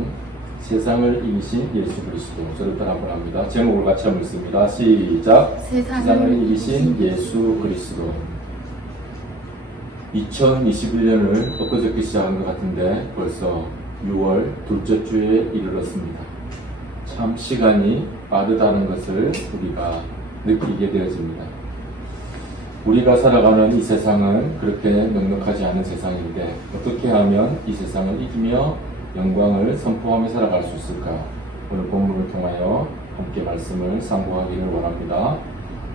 제목은 세상을 이기신 예수 그리스도. 저를 따라 한번 합니다. 제목을 같이 한번 읽습니다. 시작. 세상을 이기신 예수 그리스도. 2021년을 엊그저께 시작한 것 같은데 벌써 6월 둘째 주에 이르렀습니다. 참 시간이 빠르다는 것을 우리가 느끼게 되어집니다. 우리가 살아가는 이 세상은 그렇게 넉넉하지 않은 세상인데 어떻게 하면 이 세상을 이기며 영광을 선포하며 살아갈 수 있을까? 오늘 본문을 통하여 함께 말씀을 상고하기를 원합니다.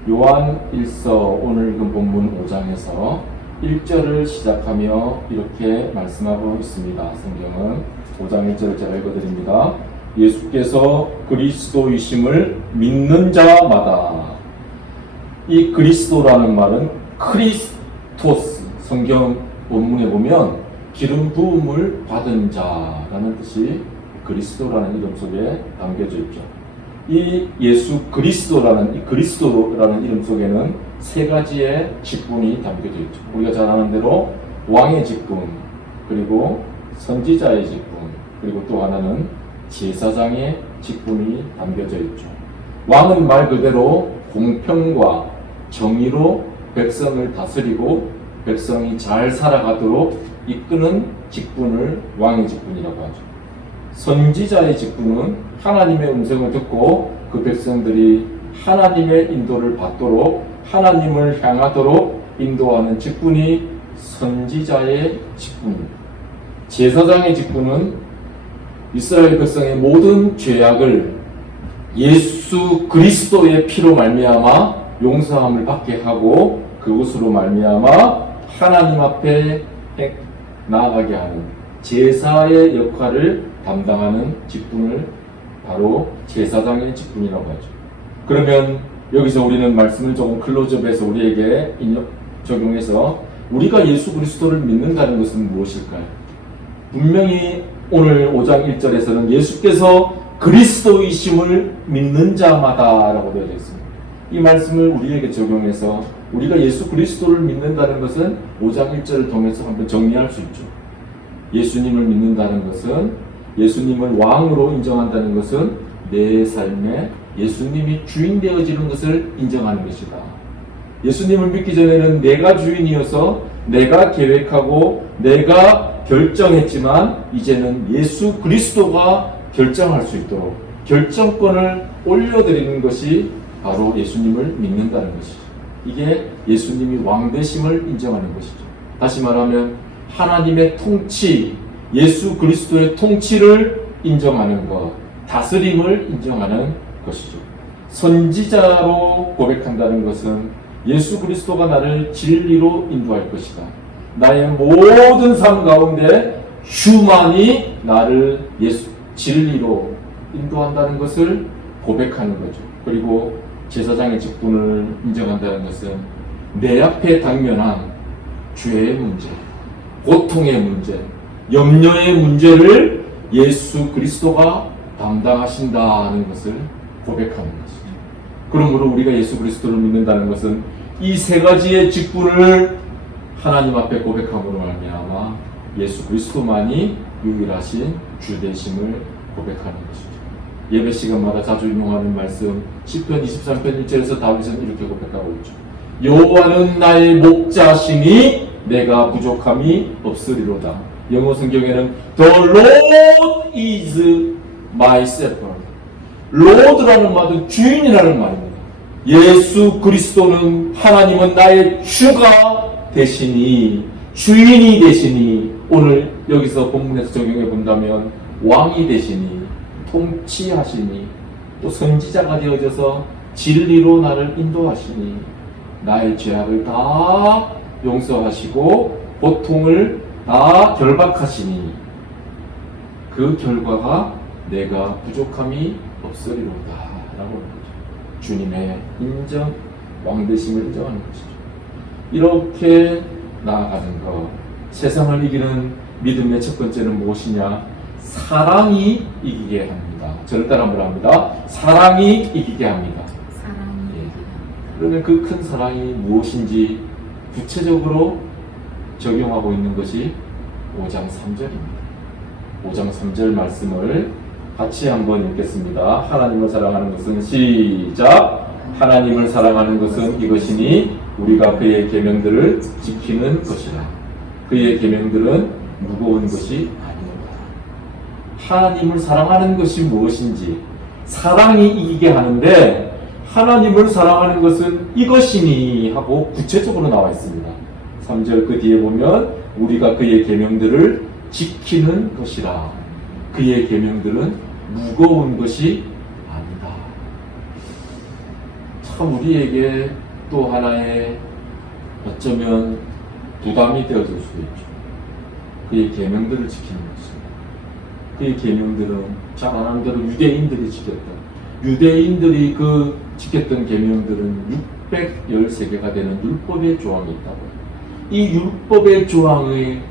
요한 1서 오늘 읽은 본문 5장에서 1절을 시작하며 이렇게 말씀하고 있습니다. 성경은 5장 1절을 제가 읽어드립니다. 예수께서 그리스도이심을 믿는 자마다. 이 그리스도라는 말은 크리스토스, 성경 본문에 보면 기름 부음을 받은 자라는 뜻이 그리스도라는 이름 속에 담겨져 있죠. 이 예수 그리스도라는 이름 속에는 세 가지의 직분이 담겨져 있죠. 우리가 잘 아는 대로 왕의 직분, 그리고 선지자의 직분, 그리고 또 하나는 제사장의 직분이 담겨져 있죠. 왕은 말 그대로 공평과 정의로 백성을 다스리고 백성이 잘 살아가도록 이끄는 직분을 왕의 직분이라고 하죠. 선지자의 직분은 하나님의 음성을 듣고 그 백성들이 하나님의 인도를 받도록 하나님을 향하도록 인도하는 직분이 선지자의 직분입니다. 제사장의 직분은 이스라엘 백성의 모든 죄악을 예수 그리스도의 피로 말미암아 용서함을 받게 하고 그것으로 말미암아 하나님 앞에 나아가게 하는 제사의 역할을 담당하는 직분을 바로 제사장의 직분이라고 하죠. 그러면 여기서 우리는 말씀을 조금 클로즈업해서 우리에게 적용해서 우리가 예수 그리스도를 믿는다는 것은 무엇일까요? 분명히 오늘 5장 1절에서는 예수께서 그리스도이심을 믿는 자마다 라고 되어 있습니다. 이 말씀을 우리에게 적용해서 우리가 예수 그리스도를 믿는다는 것은 5장 1절을 통해서 한번 정리할 수 있죠. 예수님을 믿는다는 것은, 예수님을 왕으로 인정한다는 것은 내 삶에 예수님이 주인 되어지는 것을 인정하는 것이다. 예수님을 믿기 전에는 내가 주인이어서 내가 계획하고 내가 결정했지만 이제는 예수 그리스도가 결정할 수 있도록 결정권을 올려드리는 것이 바로 예수님을 믿는다는 것이죠. 이게 예수님이 왕 되심을 인정하는 것이죠. 다시 말하면 하나님의 통치, 예수 그리스도의 통치를 인정하는 것, 다스림을 인정하는 것이죠. 선지자로 고백한다는 것은 예수 그리스도가 나를 진리로 인도할 것이다. 나의 모든 삶 가운데 주만이 나를 진리로 인도한다는 것을 고백하는 거죠. 그리고 제사장의 직분을 인정한다는 것은 내 앞에 당면한 죄의 문제, 고통의 문제, 염려의 문제를 예수 그리스도가 담당하신다는 것을 고백하는 것이죠. 그러므로 우리가 예수 그리스도를 믿는다는 것은 이 세 가지의 직분을 하나님 앞에 고백함으로 말미암아 예수 그리스도만이 유일하신 주 되심을 고백하는 것이죠. 예배 시간마다 자주 인용하는 말씀 시편 23편 1절에서 다윗은 이렇게 고백하고 있죠. 여호와는 나의 목자시니 내가 부족함이 없으리로다. 영어 성경에는 The Lord is my shepherd. Lord라는 말은 주인이라는 말입니다. 예수 그리스도는 하나님은 나의 주가 되시니, 주인이 되시니, 오늘 여기서 본문에서 적용해 본다면 왕이 되시니, 통치하시니, 또 선지자가 되어져서 진리로 나를 인도하시니, 나의 죄악을 다 용서하시고 고통을 다 결박하시니, 그 결과가 내가 부족함이 없으리로다 라고 합니다. 주님의 인정, 왕되심을 인정하는 것이죠. 이렇게 나아가는 것, 세상을 이기는 믿음의 첫 번째는 무엇이냐? 사랑이 이기게 합니다. 저를 따라 한번 합니다. 사랑이 이기게 합니다. 그러면 그 큰 사랑이 무엇인지 구체적으로 적용하고 있는 것이 5장 3절입니다. 5장 3절 말씀을 같이 한번 읽겠습니다. 하나님을 사랑하는 것은 시작. 하나님을 사랑하는 것은 이것이니 우리가 그의 계명들을 지키는 것이라. 그의 계명들은 무거운 것이 아니오다. 하나님을 사랑하는 것이 무엇인지 사랑이 이기게 하는데 하나님을 사랑하는 것은 이것이니 하고 구체적으로 나와 있습니다. 3절 그 뒤에 보면 우리가 그의 계명들을 지키는 것이라. 그의 계명들은 무거운 것이 아니다. 참 우리에게 또 하나의 어쩌면 부담이 되어질 수도 있죠. 그의 계명들을 지키는 것입니다. 그의 계명들은 잘 아는 대로 유대인들이 지켰던, 유대인들이 그 지켰던 계명들은 613개가 되는 율법의 조항이 있다고요. 이 율법의 조항을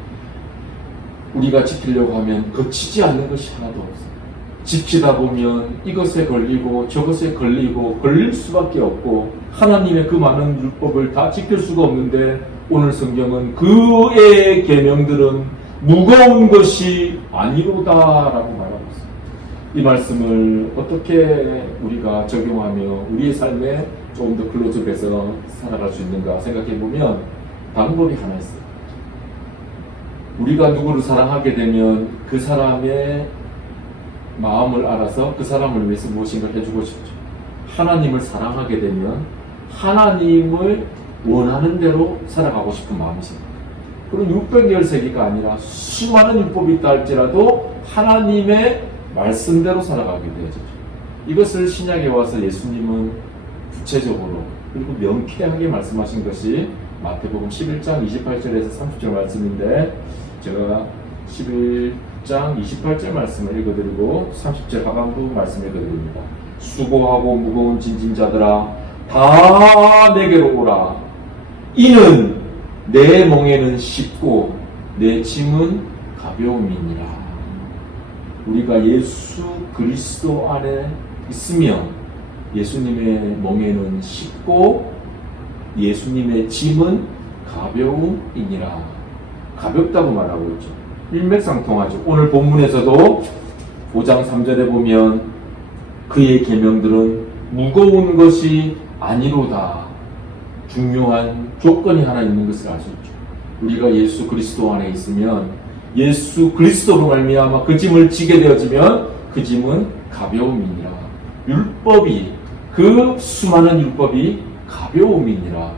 우리가 지키려고 하면 거치지 않는 것이 하나도 없어요. 지키다 보면 이것에 걸리고 저것에 걸리고 걸릴 수밖에 없고 하나님의 그 많은 율법을 다 지킬 수가 없는데 오늘 성경은 그의 계명들은 무거운 것이 아니로다라고 말하고 있습니다. 이 말씀을 어떻게 우리가 적용하며 우리의 삶에 조금 더 클로즈업해서 살아갈 수 있는가 생각해 보면 방법이 하나 있어요. 우리가 누구를 사랑하게 되면 그 사람의 마음을 알아서 그 사람을 위해서 무엇인가 해주고 싶죠. 하나님을 사랑하게 되면 하나님을 원하는 대로 살아가고 싶은 마음이 생깁니다. 그럼 613개가 아니라 수많은 율법이 있다 할지라도 하나님의 말씀대로 살아가게 되어지죠. 이것을 신약에 와서 예수님은 구체적으로 그리고 명쾌하게 말씀하신 것이 마태복음 11장 28절에서 30절 말씀인데 제가 11장 28절 말씀을 읽어드리고 30절 하반부 말씀을 읽어드립니다. 수고하고 무거운 짐진 자들아 다 내게로 오라. 이는 내 멍에는 쉽고 내 짐은 가벼움이니라. 우리가 예수 그리스도 안에 있으면 예수님의 멍에는 쉽고 예수님의 짐은 가벼움이니라. 가볍다고 말하고 있죠. 일맥상통하죠. 오늘 본문에서도 5장 3절에 보면 그의 계명들은 무거운 것이 아니로다. 중요한 조건이 하나 있는 것을 알 수 있죠. 우리가 예수 그리스도 안에 있으면 예수 그리스도로 말미암아 그 짐을 지게 되어지면 그 짐은 가벼움이니라. 율법이 그 수많은 율법이 가벼움이니라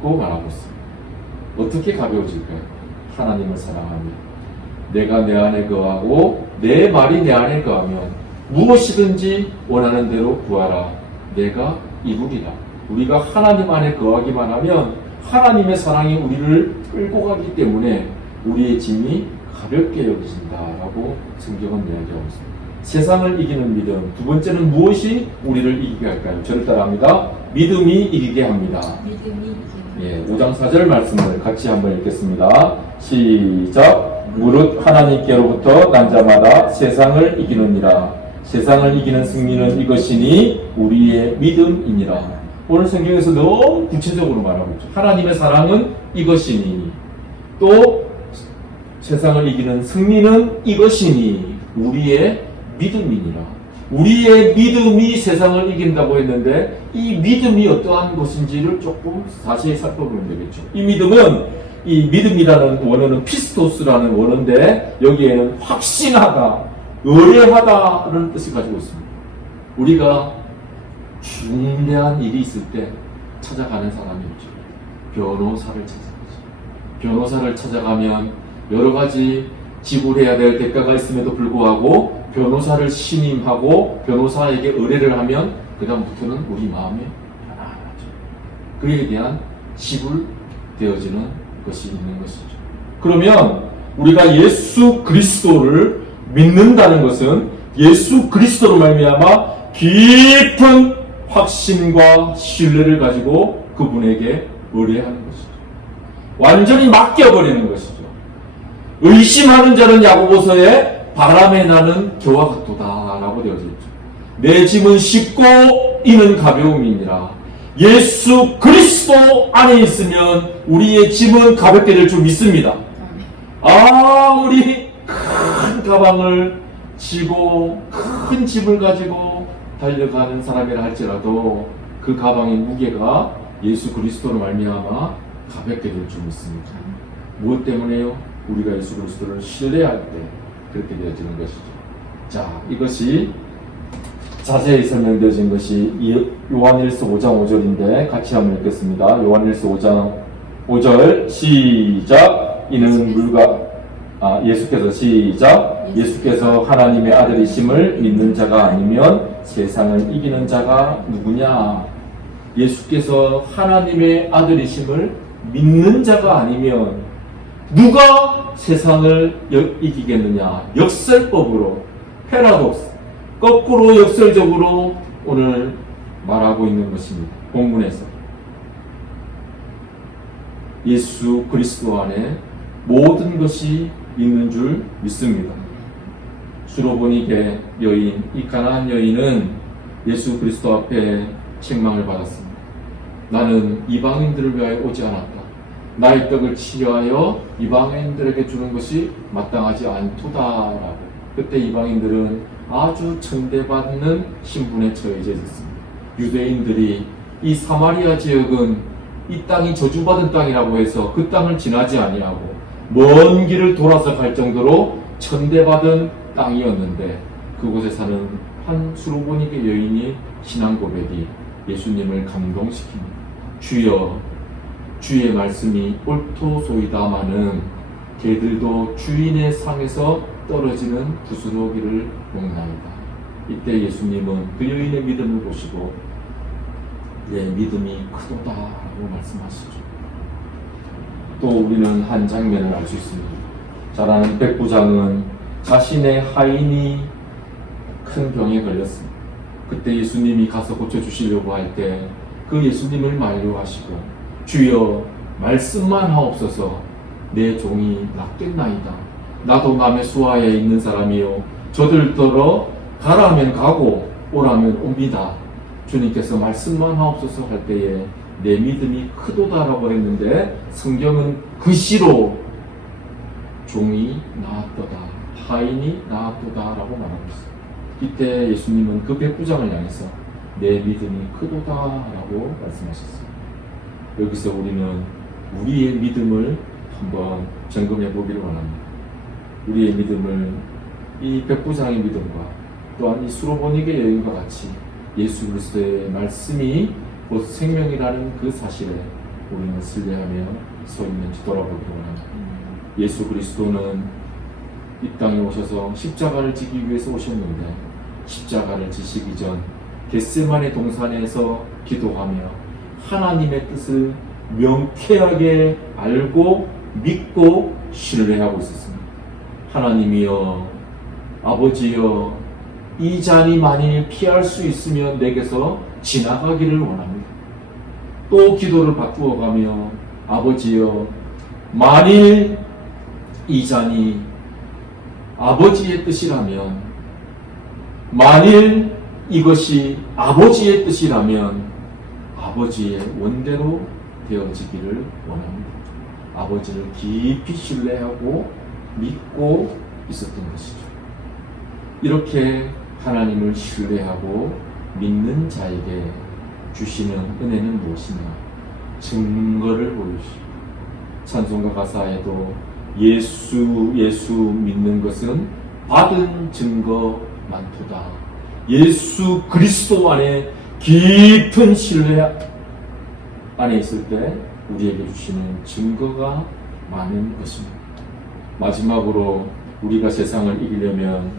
고 말하고 있습니다. 어떻게 가벼워질까요? 하나님을 사랑하며 내가 내 안에 거하고 내 말이 내 안에 거하면 무엇이든지 원하는 대로 구하라. 내가 이루리라. 우리가 하나님 안에 거하기만 하면 하나님의 사랑이 우리를 끌고 가기 때문에 우리의 짐이 가볍게 여겨진다라고 성경은 이야기하고 있습니다. 세상을 이기는 믿음. 두 번째는 무엇이 우리를 이기게 할까요? 저를 따라합니다. 믿음이 이기게 합니다. 예, 5장 4절 말씀을 같이 한번 읽겠습니다. 시작. 무릇 하나님께로부터 난 자마다 세상을 이기느니라. 세상을 이기는 승리는 이것이니 우리의 믿음이니라. 오늘 성경에서 너무 구체적으로 말하고 있죠. 하나님의 사랑은 이것이니 또 세상을 이기는 승리는 이것이니 우리의 믿음이니라. 우리의 믿음이 세상을 이긴다고 했는데 이 믿음이 어떠한 것인지를 조금 자세히 살펴보면 되겠죠. 이 믿음은 이 믿음이라는 원어는 피스토스라는 원어인데 여기에는 확신하다, 의뢰하다는 뜻을 가지고 있습니다. 우리가 중대한 일이 있을 때 찾아가는 사람이 있죠. 변호사를 찾아가죠. 변호사를 찾아가면 여러 가지 지불해야 될 대가가 있음에도 불구하고 변호사를 신임하고 변호사에게 의뢰를 하면 그 다음부터는 우리 마음이 편안하죠. 그에 대한 지불되어지는 것이 있는 것이죠. 그러면 우리가 예수 그리스도를 믿는다는 것은 예수 그리스도로 말미암아 깊은 확신과 신뢰를 가지고 그분에게 의뢰하는 것이죠. 완전히 맡겨버리는 것이죠. 의심하는 자는 야고보서에 바람에 나는 겨와 같도다 라고 되어져 있죠. 내 짐은 쉽고 이는 가벼움이니라. 예수 그리스도 안에 있으면 우리의 짐은 가볍게 될 줄 믿습니다. 아무리 큰 가방을 지고 큰 집을 가지고 달려가는 사람이라 할지라도 그 가방의 무게가 예수 그리스도로 말미암아 가볍게 될 줄 믿습니다. 무엇 때문에요? 우리가 예수 그리스도를 신뢰할 때 그렇게 되어지는 것이죠. 자, 이것이 자세히 설명되어진 것이 요한일서 5장 5절인데 같이 한번 읽겠습니다. 요한일서 5장 5절 시작. 이는 예수께서 시작. 예수께서 하나님의 아들이심을 믿는 자가 아니면 세상을 이기는 자가 누구냐? 예수께서 하나님의 아들이심을 믿는 자가 아니면 누가 세상을 이기겠느냐? 역설법으로, 패러독스, 거꾸로 역설적으로 오늘 말하고 있는 것입니다. 본문에서 예수 그리스도 안에 모든 것이 있는 줄 믿습니다. 수로보니게 여인, 이 가나안 여인은 예수 그리스도 앞에 책망을 받았습니다. 나는 이방인들을 위하여 오지 않았다. 나의 떡을 취하여 이방인들에게 주는 것이 마땅하지 않도다라고. 그때 이방인들은 아주 천대받는 신분에 처해져 있었습니다. 유대인들이 이 사마리아 지역은 이 땅이 저주받은 땅이라고 해서 그 땅을 지나지 아니하고 먼 길을 돌아서 갈 정도로 천대받은 땅이었는데, 그곳에 사는 한 수로보니게 여인이 신앙 고백이 예수님을 감동시킵니다. 주여, 주의 말씀이 옳도소이다마는 개들도 주인의 상에서 떨어지는 부스러기를 먹나이다. 이때 예수님은 그 여인의 믿음을 보시고 내 믿음이 크도다라고 말씀하시죠. 또 우리는 한 장면을 알 수 있습니다. 잘 아는 백부장은 자신의 하인이 큰 병에 걸렸습니다. 그때 예수님이 가서 고쳐주시려고 할 때 그 예수님을 만류하시고 주여 말씀만 하옵소서 내 종이 낫겠나이다. 나도 남의 수하에 있는 사람이요 저들더러 가라면 가고 오라면 옵니다. 주님께서 말씀만 하옵소서 할 때에 내 믿음이 크도다라고 했는데 성경은 그 시로 종이 나았도다, 하인이 나았도다라고 말하고 있어요. 이때 예수님은 그 백부장을 향해서 내 믿음이 크도다라고 말씀하셨어요. 여기서 우리는 우리의 믿음을 한번 점검해 보기를 원합니다. 우리의 믿음을 이 백부장의 믿음과 또한 이 수로보니게 여인과 같이 예수 그리스도의 말씀이 곧 생명이라는 그 사실에 우리는 신뢰하며 서 있는지 돌아보기를 원합니다. 예수 그리스도는 이 땅에 오셔서 십자가를 지기 위해서 오셨는데 십자가를 지시기 전 겟세마네 동산에서 기도하며 하나님의 뜻을 명쾌하게 알고 믿고 신뢰하고 있었습니다. 하나님이여, 아버지여, 이 잔이 만일 피할 수 있으면 내게서 지나가기를 원합니다. 또 기도를 바꾸어가며 아버지여, 만일 이 잔이 아버지의 뜻이라면, 만일 이것이 아버지의 뜻이라면 아버지의 원대로 되어지기를 원합니다. 아버지를 깊이 신뢰하고 믿고 있었던 것이죠. 이렇게 하나님을 신뢰하고 믿는 자에게 주시는 은혜는 무엇이냐? 증거를 보여주십니다. 찬송가 가사에도 예수 믿는 것은 받은 증거 많도다. 예수 그리스도 안에 깊은 신뢰 안에 있을 때 우리에게 주시는 증거가 많은 것입니다. 마지막으로 우리가 세상을 이기려면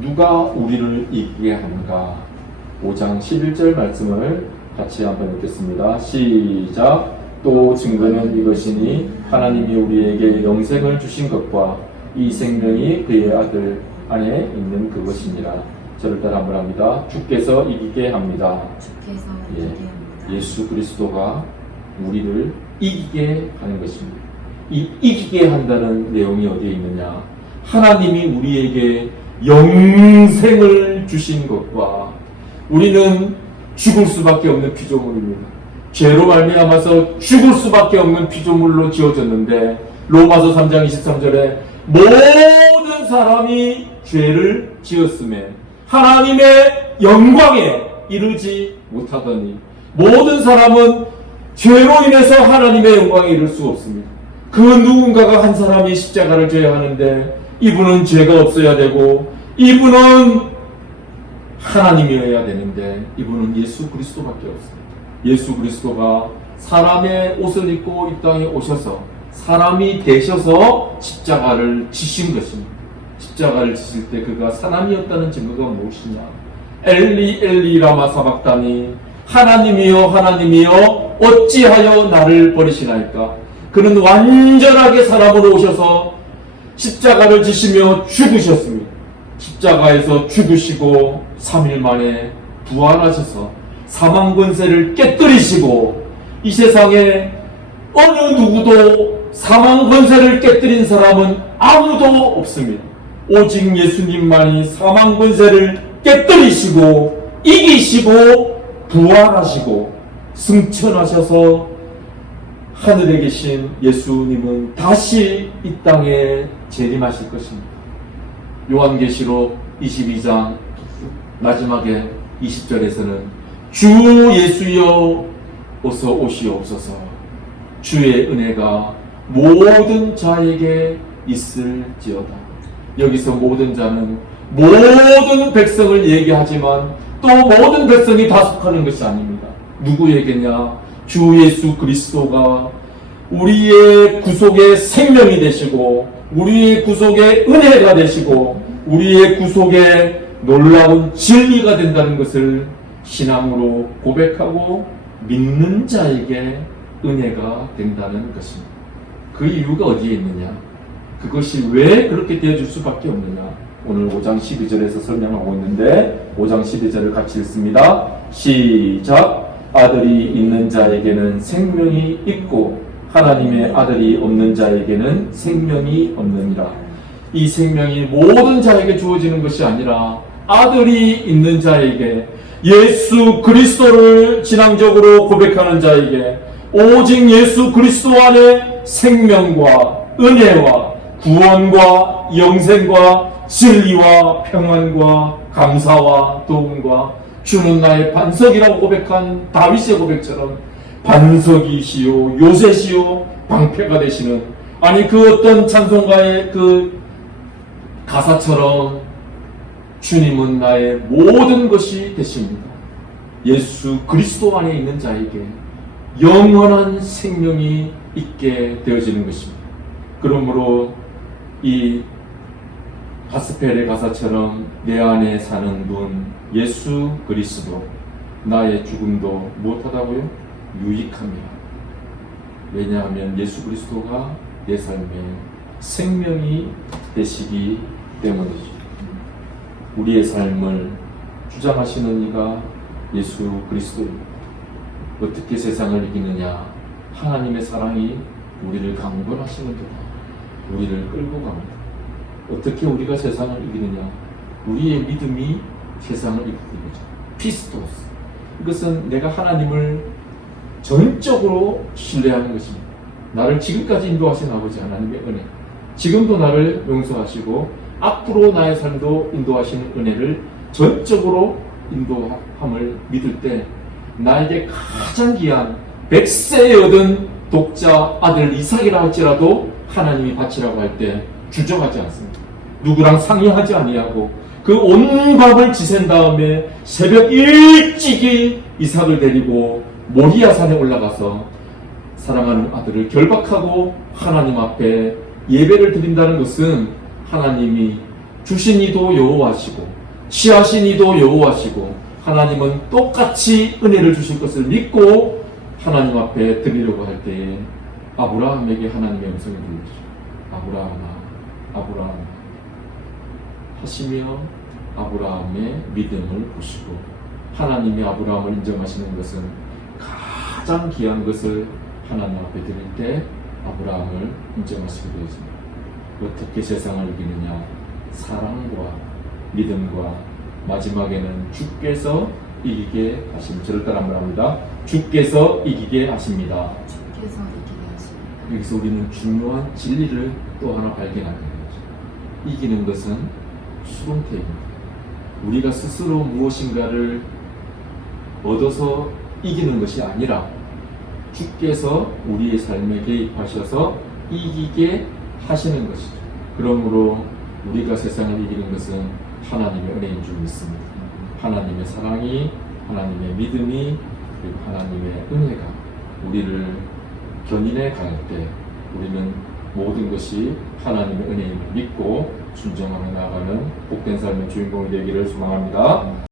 누가 우리를 이기게 하는가? 5장 11절 말씀을 같이 한번 읽겠습니다. 시작. 또 증거는 이것이니 하나님이 우리에게 영생을 주신 것과 이 생명이 그의 아들 안에 있는 그것이니라. 저를 따라 한번 합니다. 주께서 이기게 합니다. 주께서 이기게 합니다. 예수 그리스도가 우리를 이기게 하는 것입니다. 이 이기게 한다는 내용이 어디에 있느냐? 하나님이 우리에게 영생을 주신 것과 우리는 죽을 수밖에 없는 피조물입니다. 죄로 말미암아서 죽을 수밖에 없는 피조물로 지어졌는데 로마서 3장 23절에 모든 모든 사람이 죄를 지었음에 하나님의 영광에 이르지 못하더니 모든 사람은 죄로 인해서 하나님의 영광에 이를 수 없습니다. 그 누군가가 한 사람이 십자가를 져야 하는데 이분은 죄가 없어야 되고 이분은 하나님이어야 되는데 이분은 예수 그리스도밖에 없습니다. 예수 그리스도가 사람의 옷을 입고 이 땅에 오셔서 사람이 되셔서 십자가를 지신 것입니다. 십자가를 지실 때 그가 사람이었다는 증거가 무엇이냐? 엘리 엘리 라마 사박다니 하나님이여 하나님이여 어찌하여 나를 버리시나이까? 그는 완전하게 사람으로 오셔서 십자가를 지시며 죽으셨습니다. 십자가에서 죽으시고 3일 만에 부활하셔서 사망 권세를 깨뜨리시고 이 세상에 어느 누구도 사망 권세를 깨뜨린 사람은 아무도 없습니다. 오직 예수님만이 사망 권세를 깨뜨리시고 이기시고 부활하시고 승천하셔서 하늘에 계신 예수님은 다시 이 땅에 재림하실 것입니다. 요한계시록 22장 마지막에 20절에서는 주 예수여 어서 오시옵소서 주의 은혜가 모든 자에게 있을지어다. 여기서 모든 자는 모든 백성을 얘기하지만 또 모든 백성이 다 속하는 것이 아닙니다. 누구에게냐? 주 예수 그리스도가 우리의 구속의 생명이 되시고 우리의 구속의 은혜가 되시고 우리의 구속의 놀라운 진리가 된다는 것을 신앙으로 고백하고 믿는 자에게 은혜가 된다는 것입니다. 그 이유가 어디에 있느냐? 그것이 왜 그렇게 되어줄 수밖에 없느냐? 오늘 5장 12절에서 설명하고 있는데 5장 12절을 같이 읽습니다. 시작! 아들이 있는 자에게는 생명이 있고 하나님의 아들이 없는 자에게는 생명이 없느니라. 이 생명이 모든 자에게 주어지는 것이 아니라 아들이 있는 자에게 예수 그리스도를 진앙적으로 고백하는 자에게 오직 예수 그리스도 안에 생명과 은혜와 구원과 영생과 진리와 평안과 감사와 도움과 주는 나의 반석이라고 고백한 다윗의 고백처럼 반석이시요 요새시요 방패가 되시는, 아니 그 어떤 찬송가의 그 가사처럼 주님은 나의 모든 것이 되십니다. 예수 그리스도 안에 있는 자에게 영원한 생명이 있게 되어지는 것입니다. 그러므로 이 가스펠의 가사처럼 내 안에 사는 분 예수 그리스도 나의 죽음도 무엇하다고요? 유익합니다. 왜냐하면 예수 그리스도가 내 삶에 생명이 되시기 때문이죠. 우리의 삶을 주장하시는 이가 예수 그리스도입니다. 어떻게 세상을 이기느냐? 하나님의 사랑이 우리를 강권하시는 도다. 우리를 끌고 갑니다. 어떻게 우리가 세상을 이기느냐? 우리의 믿음이 세상을 이기는 거죠. 피스토스. 이것은 내가 하나님을 전적으로 신뢰하는 것입니다. 나를 지금까지 인도하신 아버지 하나님의 은혜, 지금도 나를 용서하시고 앞으로 나의 삶도 인도하시는 은혜를 전적으로 인도함을 믿을 때 나에게 가장 귀한 100세에 얻은 독자 아들 이삭이라 할지라도 하나님이 바치라고 할 때 주저하지 않습니다. 누구랑 상의하지 아니하고 그 온 밥을 지샌 다음에 새벽 일찍이 이삭을 데리고 모리아 산에 올라가서 사랑하는 아들을 결박하고 하나님 앞에 예배를 드린다는 것은 하나님이 주신 이도 여호와시고 취하신 이도 여호와시고 하나님은 똑같이 은혜를 주실 것을 믿고 하나님 앞에 드리려고 할 때에 아브라함에게 하나님의 음성이 들리죠. 아브라함아, 아브라함 하시며 아브라함의 믿음을 보시고 하나님이 아브라함을 인정하시는 것은 가장 귀한 것을 하나님 앞에 드릴 때 아브라함을 인정하시게 되었습니다. 어떻게 세상을 이기느냐? 사랑과 믿음과 마지막에는 주께서 이기게 하십니다. 저를 따라 한번 합니다. 주께서 이기게 하십니다. 주께서 이기게 하십니다. 여기서 우리는 중요한 진리를 또 하나 발견하게 되죠. 이기는 것은 수동태입니다. 우리가 스스로 무엇인가를 얻어서 이기는 것이 아니라 주께서 우리의 삶에 개입하셔서 이기게 하시는 것이죠. 그러므로 우리가 세상을 이기는 것은 하나님의 은혜인 줄 믿습니다. 하나님의 사랑이, 하나님의 믿음이, 그리고 하나님의 은혜가 우리를 견인해 갈 때 우리는 모든 것이 하나님의 은혜임을 믿고 순종하며 나아가는 복된 삶의 주인공이 되기를 소망합니다.